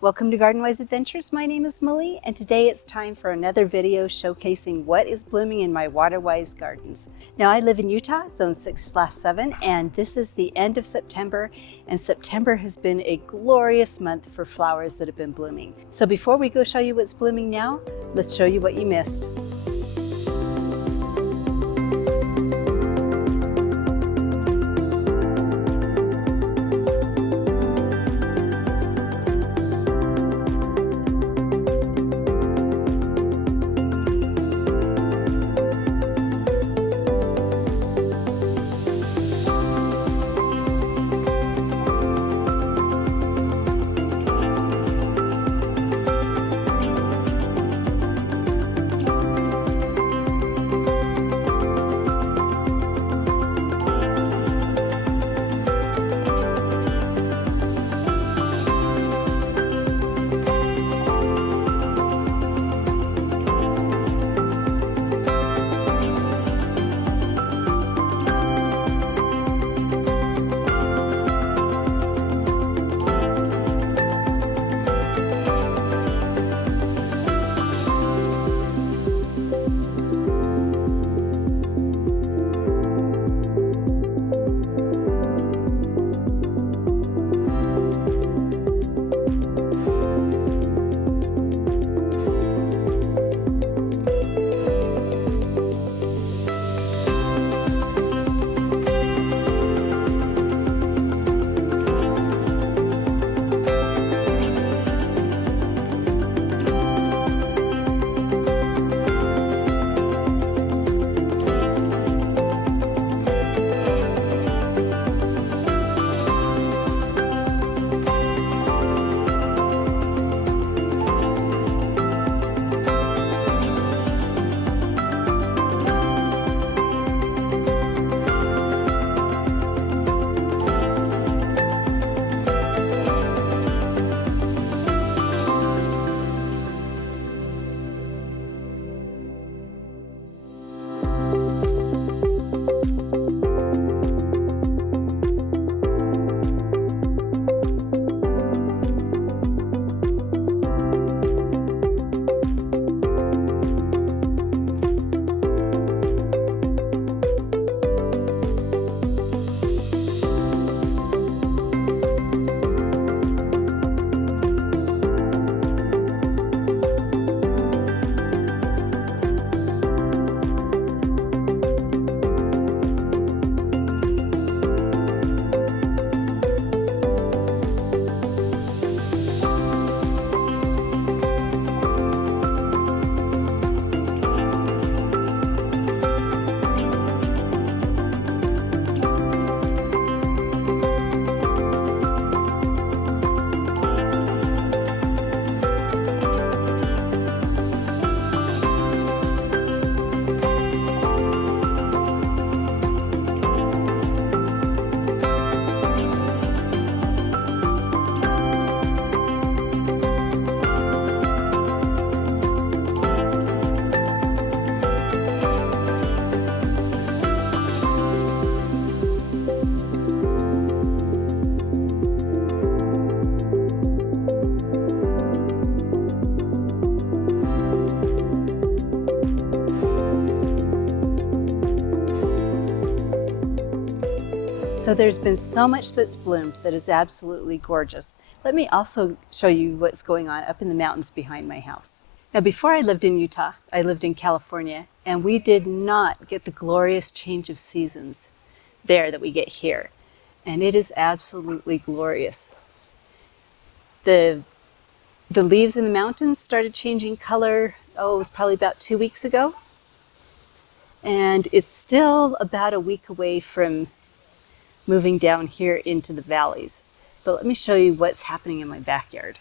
Welcome to Garden Wise Adventures. My name is Molly, and today it's time for another video showcasing what is blooming in my Waterwise gardens. Now I live in Utah, zone 6/7, and this is the end of September, and September has been a glorious month for flowers that have been blooming. So before we go show you what's blooming now, let's show you what you missed. So there's been so much that's bloomed that is absolutely gorgeous. Let me also show you what's going on up in the mountains behind my house. Now before I lived in Utah, I lived in California, and we did not get the glorious change of seasons there that we get here. And it is absolutely glorious. The leaves in the mountains started changing color, it was probably about 2 weeks ago. And it's still about a week away from moving down here into the valleys. But let me show you what's happening in my backyard.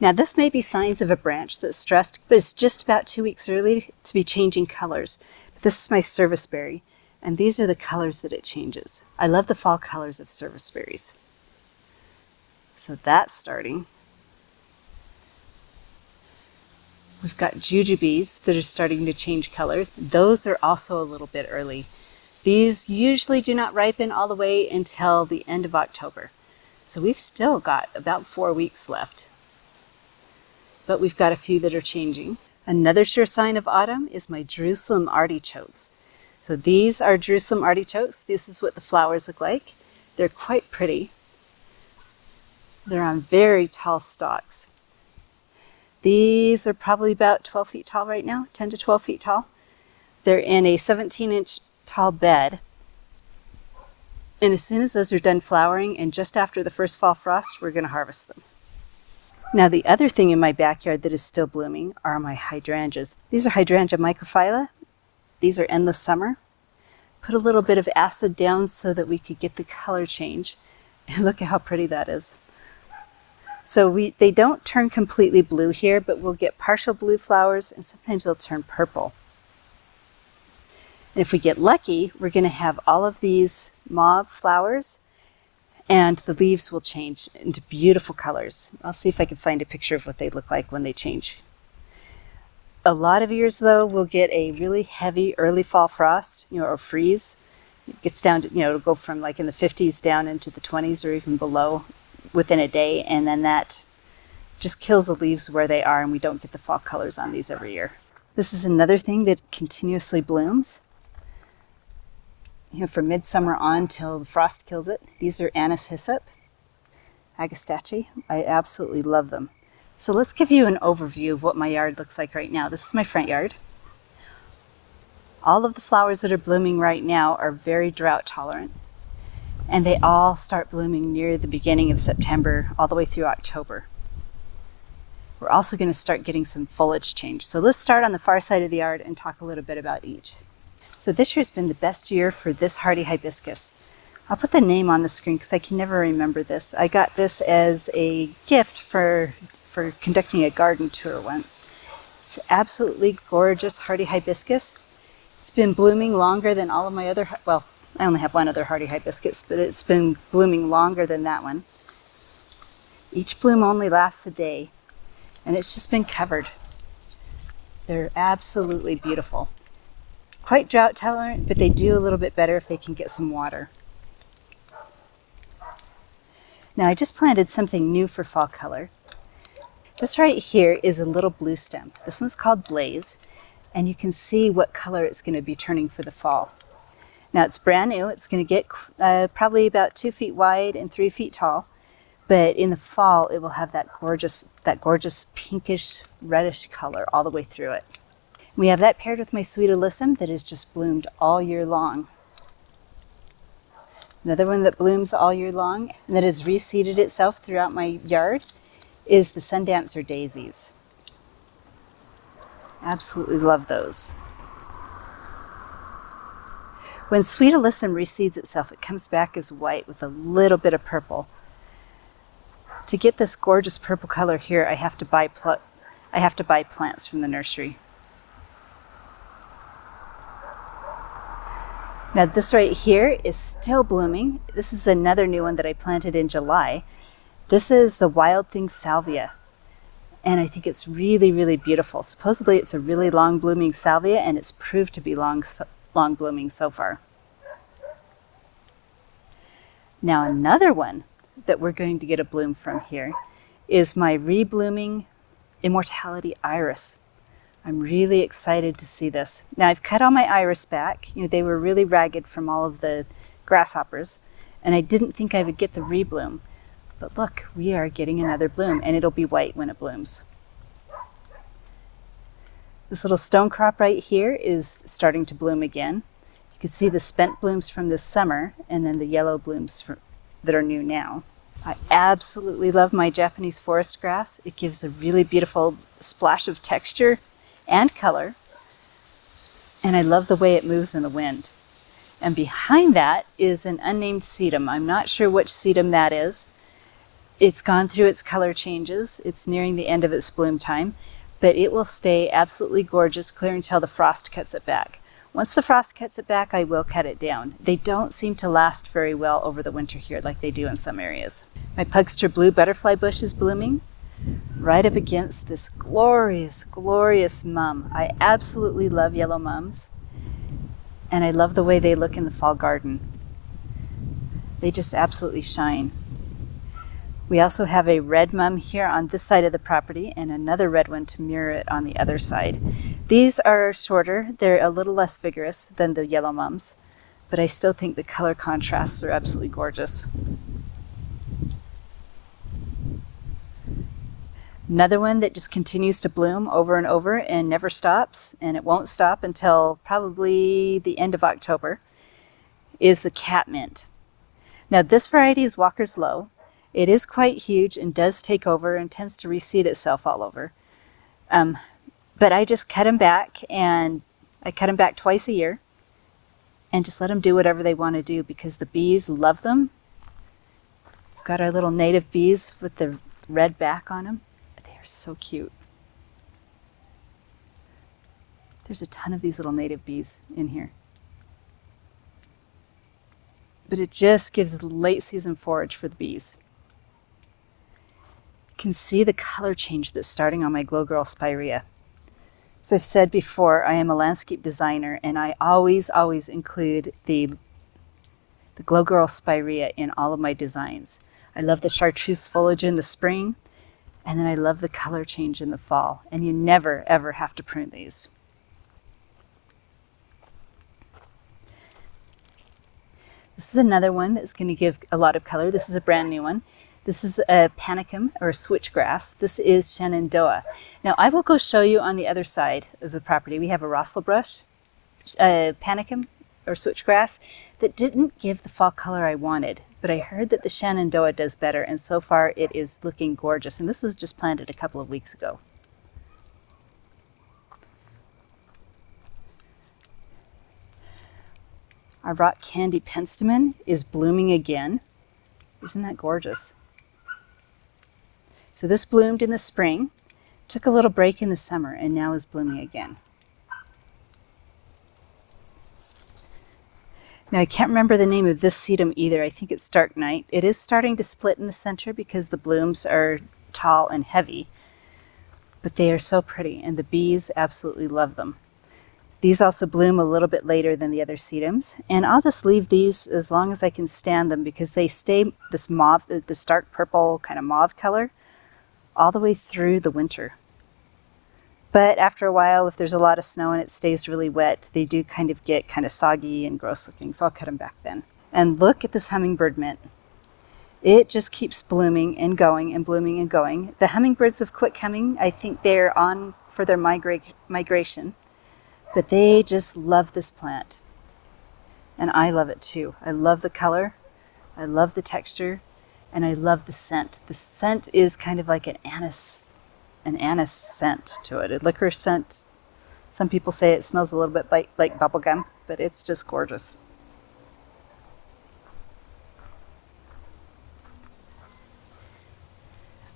Now this may be signs of a branch that's stressed, but it's just about 2 weeks early to be changing colors. But this is my serviceberry, and these are the colors that it changes. I love the fall colors of serviceberries. So that's starting. We've got jujubes that are starting to change colors. Those are also a little bit early. These usually do not ripen all the way until the end of October. So we've still got about 4 weeks left. but we've got a few that are changing. Another sure sign of autumn is my Jerusalem artichokes. So these are Jerusalem artichokes. This is what the flowers look like. They're quite pretty. They're on very tall stalks. These are probably about 12 feet tall right now, 10 to 12 feet tall. They're in a 17-inch tall bed. And as soon as those are done flowering and just after the first fall frost, we're going to harvest them. Now the other thing in my backyard that is still blooming are my hydrangeas. These are Hydrangea microphylla. These are endless summer. Put a little bit of acid down so that we could get the color change. And look at how pretty that is. So they don't turn completely blue here, but we'll get partial blue flowers and sometimes they'll turn purple. And if we get lucky, we're going to have all of these mauve flowers and the leaves will change into beautiful colors. I'll see if I can find a picture of what they look like when they change. A lot of years though, we'll get a really heavy early fall frost, or freeze. It gets down to, it'll go from like in the 50s down into the 20s or even below within a day. And then that just kills the leaves where they are and we don't get the fall colors on these every year. This is another thing that continuously blooms. From midsummer on till the frost kills it. These are Anise hyssop, Agastache. I absolutely love them. So let's give you an overview of what my yard looks like right now. This is my front yard. All of the flowers that are blooming right now are very drought tolerant, and they all start blooming near the beginning of September all the way through October. We're also going to start getting some foliage change. So let's start on the far side of the yard and talk a little bit about each. So this year's been the best year for this hardy hibiscus. I'll put the name on the screen because I can never remember this. I got this as a gift for conducting a garden tour once. It's absolutely gorgeous hardy hibiscus. It's been blooming longer than all of my other, well, I only have one other hardy hibiscus, but it's been blooming longer than that one. Each bloom only lasts a day, and it's just been covered. They're absolutely beautiful. Quite drought tolerant, but they do a little bit better if they can get some water. Now I just planted something new for fall color. This right here is a little blue stem. This one's called Blaze, and you can see what color it's going to be turning for the fall. Now it's brand new. It's going to get probably about 2 feet wide and 3 feet tall, but in the fall it will have that gorgeous pinkish reddish color all the way through it. We have that paired with my sweet alyssum that has just bloomed all year long. Another one that blooms all year long and that has reseeded itself throughout my yard is the Sundancer daisies. Absolutely love those. When sweet alyssum reseeds itself, it comes back as white with a little bit of purple. To get this gorgeous purple color here, I have to buy plants from the nursery. Now this right here is still blooming. This is another new one that I planted in July. This is the Wild Thing Salvia, and I think it's really, really beautiful. Supposedly it's a really long blooming salvia, and it's proved to be long blooming so far. Now another one that we're going to get a bloom from here is my reblooming Immortality Iris. I'm really excited to see this. Now I've cut all my iris back. They were really ragged from all of the grasshoppers, and I didn't think I would get the rebloom. But look, we are getting another bloom, and it'll be white when it blooms. This little stone crop right here is starting to bloom again. You can see the spent blooms from this summer, and then the yellow blooms that are new now. I absolutely love my Japanese forest grass. It gives a really beautiful splash of texture and color, and I love the way it moves in the wind. And behind that is an unnamed sedum. I'm not sure which sedum that is. It's gone through its color changes. It's nearing the end of its bloom time, but it will stay absolutely gorgeous clear until the frost cuts it back. Once the frost cuts it back, I will cut it down. They don't seem to last very well over the winter here like they do in some areas. My Pugster Blue butterfly bush is blooming right up against this glorious, glorious mum. I absolutely love yellow mums, and I love the way they look in the fall garden. They just absolutely shine. We also have a red mum here on this side of the property and another red one to mirror it on the other side. These are shorter. They're a little less vigorous than the yellow mums, but I still think the color contrasts are absolutely gorgeous. Another one that just continues to bloom over and over and never stops, and it won't stop until probably the end of October, is the catmint. Now this variety is Walker's Low. It is quite huge and does take over and tends to reseed itself all over. But I just cut them back, and I cut them back twice a year and just let them do whatever they want to do because the bees love them. We've got our little native bees with the red back on them. They are so cute. There's a ton of these little native bees in here. But it just gives late season forage for the bees. You can see the color change that's starting on my Glow Girl Spirea. As I've said before, I am a landscape designer, and I always include the Glow Girl Spirea in all of my designs. I love the chartreuse foliage in the spring, and then I love the color change in the fall, and you never ever have to prune these. This is another one that's going to give a lot of color. This is a brand new one. This is a panicum or switchgrass. This is Shenandoah. Now I will go show you on the other side of the property. We have a Rosselbrush panicum or switchgrass that didn't give the fall color I wanted, but I heard that the Shenandoah does better, and so far it is looking gorgeous. And this was just planted a couple of weeks ago. Our rock candy penstemon is blooming again. Isn't that gorgeous? So this bloomed in the spring, took a little break in the summer, and now is blooming again. Now I can't remember the name of this sedum either. I think it's Dark Night. It is starting to split in the center because the blooms are tall and heavy, but they are so pretty, and the bees absolutely love them. These also bloom a little bit later than the other sedums, and I'll just leave these as long as I can stand them because they stay this mauve, this dark purple kind of mauve color all the way through the winter. But after a while, if there's a lot of snow and it stays really wet, they do kind of get kind of soggy and gross looking, so I'll cut them back then. And look at this hummingbird mint. It just keeps blooming and going and blooming and going. The hummingbirds have quit coming. I think they're on for their migration. But they just love this plant. And I love it too. I love the color, I love the texture, and I love the scent. The scent is kind of like an anise scent to it, a licorice scent. Some people say it smells a little bit like bubble gum, but it's just gorgeous.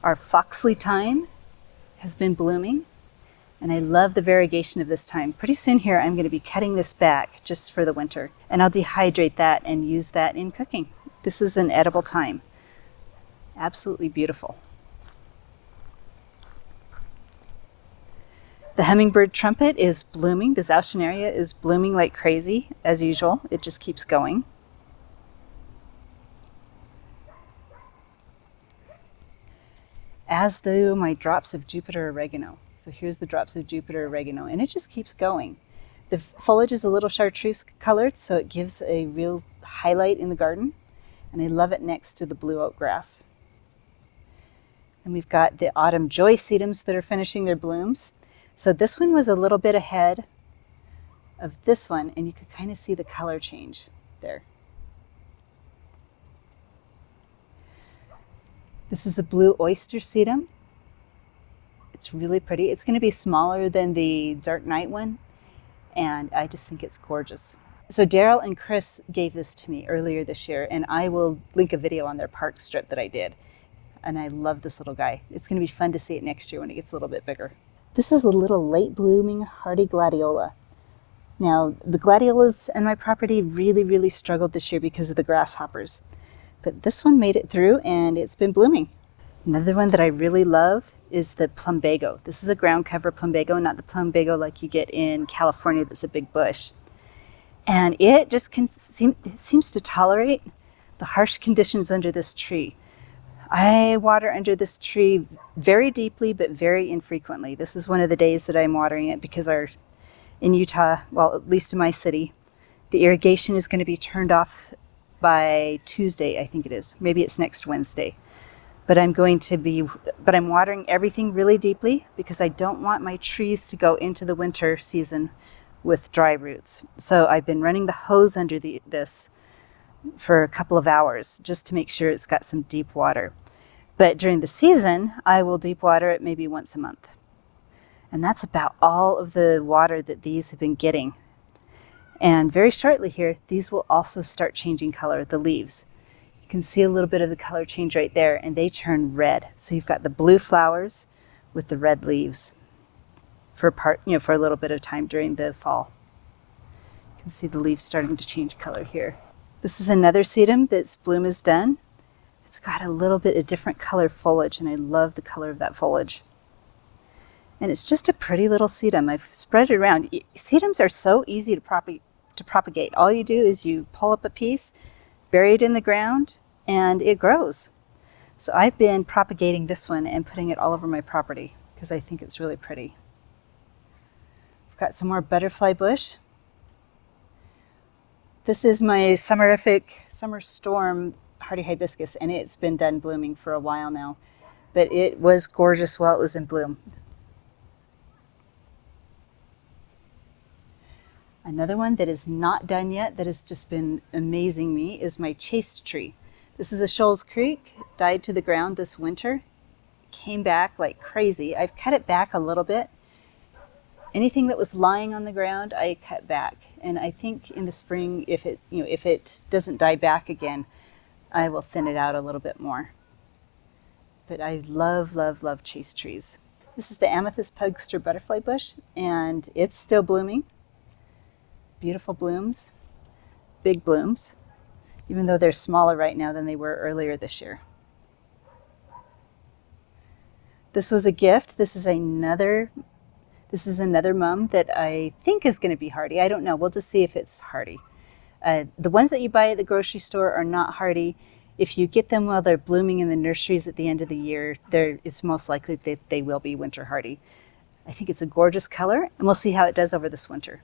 Our Foxley thyme has been blooming. And I love the variegation of this thyme. Pretty soon here I'm going to be cutting this back just for the winter. And I'll dehydrate that and use that in cooking. This is an edible thyme. Absolutely beautiful. The hummingbird trumpet is blooming. The Zauschneria is blooming like crazy, as usual. It just keeps going. As do my drops of Jupiter oregano. So here's the drops of Jupiter oregano, and it just keeps going. The foliage is a little chartreuse colored, so it gives a real highlight in the garden, and I love it next to the blue oak grass. And we've got the autumn joy sedums that are finishing their blooms. So this one was a little bit ahead of this one, and you could kind of see the color change there. This is a blue oyster sedum. It's really pretty. It's going to be smaller than the Dark Night one, and I just think it's gorgeous. So Daryl and Chris gave this to me earlier this year, and I will link a video on their park strip that I did. And I love this little guy. It's going to be fun to see it next year when it gets a little bit bigger. This is a little late blooming hardy gladiola. Now, the gladiolas on my property really struggled this year because of the grasshoppers. But this one made it through, and it's been blooming. Another one that I really love is the plumbago. This is a ground cover plumbago, not the plumbago like you get in California that's a big bush. And it seems to tolerate the harsh conditions under this tree. I water under this tree very deeply, but very infrequently. This is one of the days that I'm watering it because in Utah, well, at least in my city, the irrigation is going to be turned off by Tuesday, I think it is. Maybe it's next Wednesday. But I'm watering everything really deeply because I don't want my trees to go into the winter season with dry roots. So I've been running the hose under this for a couple of hours just to make sure it's got some deep water. But during the season, I will deep water it maybe once a month. And that's about all of the water that these have been getting. And very shortly here, these will also start changing color, the leaves. You can see a little bit of the color change right there, and they turn red. So you've got the blue flowers with the red leaves for a little bit of time during the fall. You can see the leaves starting to change color here. This is another sedum that's bloom is done. It's got a little bit of different color foliage, and I love the color of that foliage. And it's just a pretty little sedum. I've spread it around. Sedums are so easy to propagate. All you do is you pull up a piece, bury it in the ground, and it grows. So I've been propagating this one and putting it all over my property because I think it's really pretty. I've got some more butterfly bush. This is my summer storm hardy hibiscus, and it's been done blooming for a while now, but it was gorgeous while it was in bloom. Another one that is not done yet that has just been amazing me is my chaste tree. This is a Shoals Creek, died to the ground this winter, came back like crazy. I've cut it back a little bit. Anything that was lying on the ground, I cut back. And I think in the spring, if it doesn't die back again, I will thin it out a little bit more. But I love, love, love chaste trees. This is the amethyst pugster butterfly bush, and it's still blooming. Beautiful blooms, big blooms, even though they're smaller right now than they were earlier this year. This was a gift. This is another mum that I think is going to be hardy. I don't know. We'll just see if it's hardy. The ones that you buy at the grocery store are not hardy. If you get them while they're blooming in the nurseries at the end of the year, it's most likely that they will be winter hardy. I think it's a gorgeous color, and we'll see how it does over this winter.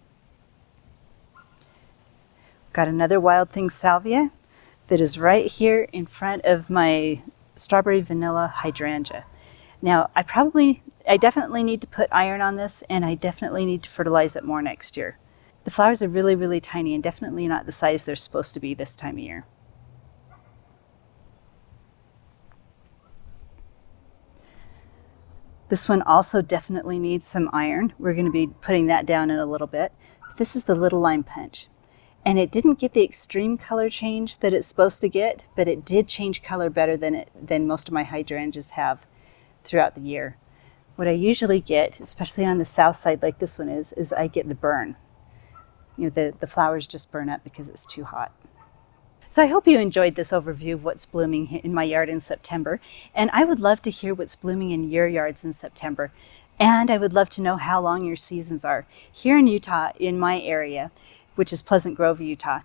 Got another Wild Thing salvia that is right here in front of my strawberry vanilla hydrangea. Now, I definitely need to put iron on this, and I definitely need to fertilize it more next year. The flowers are really, really tiny and definitely not the size they're supposed to be this time of year. This one also definitely needs some iron. We're going to be putting that down in a little bit. But this is the Little Lime Punch. And it didn't get the extreme color change that it's supposed to get, but it did change color better than most of my hydrangeas have throughout the year. What I usually get, especially on the south side like this one is I get the burn. The flowers just burn up because it's too hot. So I hope you enjoyed this overview of what's blooming in my yard in September. And I would love to hear what's blooming in your yards in September. And I would love to know how long your seasons are. Here in Utah, in my area, which is Pleasant Grove, Utah,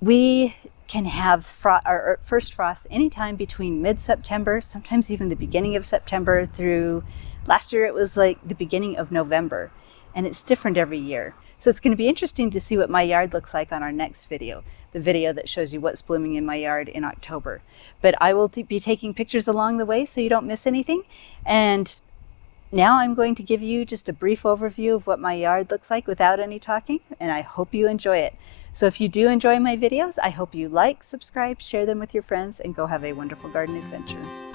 we can have our first frost anytime between mid-September, sometimes even the beginning of September through, last year it was like the beginning of November, and it's different every year. So it's going to be interesting to see what my yard looks like on our next video, the video that shows you what's blooming in my yard in October. But I will be taking pictures along the way so you don't miss anything. And now I'm going to give you just a brief overview of what my yard looks like without any talking, and I hope you enjoy it. So if you do enjoy my videos, I hope you like, subscribe, share them with your friends, and go have a wonderful garden adventure.